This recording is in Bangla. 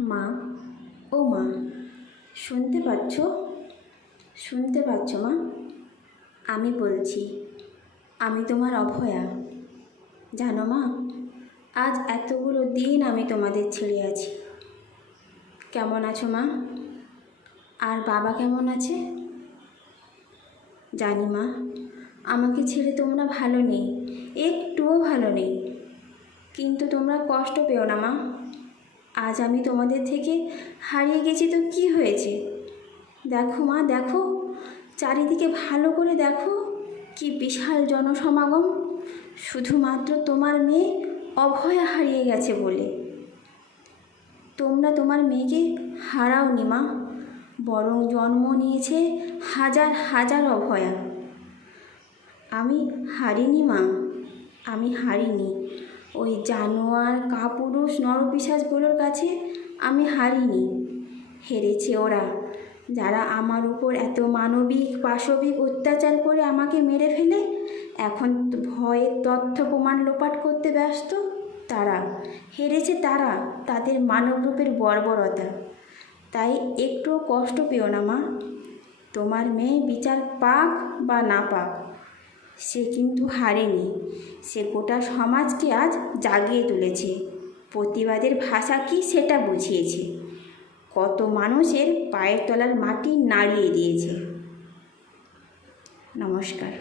মা, ও মা, শুনতে পাচ্ছ? শুনতে পাচ্ছ মা? আমি বলছি, আমি তোমার অভয়া। জানো মা, আজ এতগুলো দিন আমি তোমাদের ছেড়ে আছি। কেমন আছো মা? আর বাবা কেমন আছে? জানি মা, আমাকে ছেড়ে তোমরা ভালো নেই, একটুও ভালো নেই। কিন্তু তোমরা কষ্ট পেও না মা। আজ আমি তোমাদের থেকে হারিয়ে গেছি তো কি হয়েছে? দেখো মা, দেখো, চারিদিকে ভালো করে দেখো, কি বিশাল জনসমাগম, শুধুমাত্র তোমার মেয়ে অভয়া হারিয়ে গেছে বলে। তোমরা তোমার মেয়েকে হারাওনি মা, বরং জন্ম নিয়েছে হাজার হাজার অভয়া। আমি হারিনি মা, আমি হারিনি। ওই জানোয়ার কাপুরুষ নরপিশাচগুলোর কাছে আমি হারিনি। হেরেছে ওরা, যারা আমার উপর এত মানবিক পাশবিক অত্যাচার করে আমাকে মেরে ফেলে এখন ভয়ের তথ্য প্রমাণ লোপাট করতে ব্যস্ত। তারা হেরেছে, তারা তাদের মানবরূপের বর্বরতা। তাই একটুও কষ্ট পেও না মা। তোমার মেয়ে বিচার পাক বা না পাক, সে কিন্তু হারেনি। সে গোটা সমাজকে আজ জাগিয়ে তুলেছে, প্রতিবাদের ভাষা কি সেটা বুঝিয়েছে, কত মানুষের পায়ের তলার মাটি নাড়িয়ে দিয়েছে। নমস্কার।